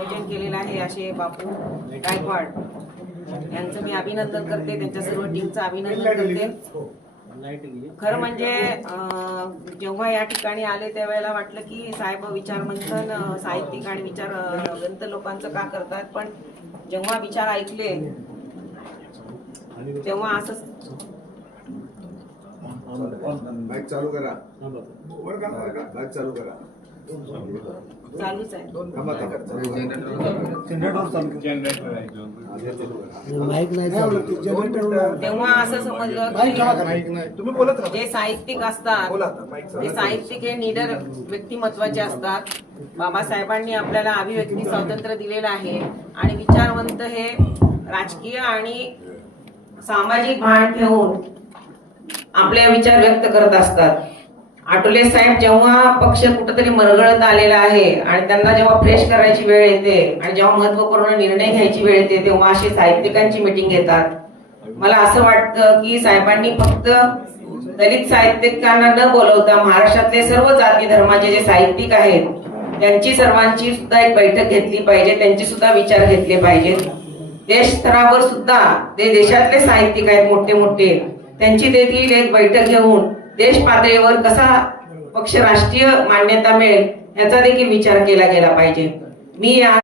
आयोजन केलेलं आहे असे बापू गायकवाड यांचं मी अभिनंदन करते, त्यांच्या सर्व टीमचं अभिनंदन करते. खरं म्हणजे जेव्हा या ठिकाणी आले त्यावेळेला वाटलं की साहेब विचार मंथन साहित्यिक आणि विचारवंत लोकांचं का करतात, पण जेव्हा विचार ऐकले तेव्हा असं बाईक चालू करा, बाईक चालू करा, चालूच आहे. तेव्हा असं समजलं की जे साहित्यिक असतात ते साहित्यिक हे निडर व्यक्तिमत्वाचे असतात. बाबासाहेबांनी आपल्याला अभिव्यक्ती स्वातंत्र्य दिलेलं आहे आणि विचारवंत हे राजकीय आणि सामाजिक भान ठेवून आपले विचार व्यक्त करत असतात. आठवले साहेब जेव्हा पक्ष कुठेतरी मरगळत आलेला आहे आणि त्यांना जेव्हा फ्रेश करायची वेळ येते आणि जेव्हा महत्वपूर्ण निर्णय घ्यायची वेळ येते तेव्हा अशी साहित्यिकांची मीटिंग घेतात. मला असं वाटतं की साहेबांनी फक्त दलित साहित्यिकांना न बोलवता महाराष्ट्रातले सर्व जाती धर्माचे जे साहित्यिक आहेत त्यांची सर्वांची सुद्धा एक बैठक घेतली पाहिजे, त्यांचे सुद्धा विचार घेतले पाहिजेत. देश स्तरावर सुद्धा ते देशातले साहित्यिक आहेत मोठे मोठे, त्यांची देखील एक बैठक घेऊन देश पातळीवर कसा पक्ष राष्ट्रीय मान्यता मिळेल याचा देखील विचार केला गेला पाहिजे. मी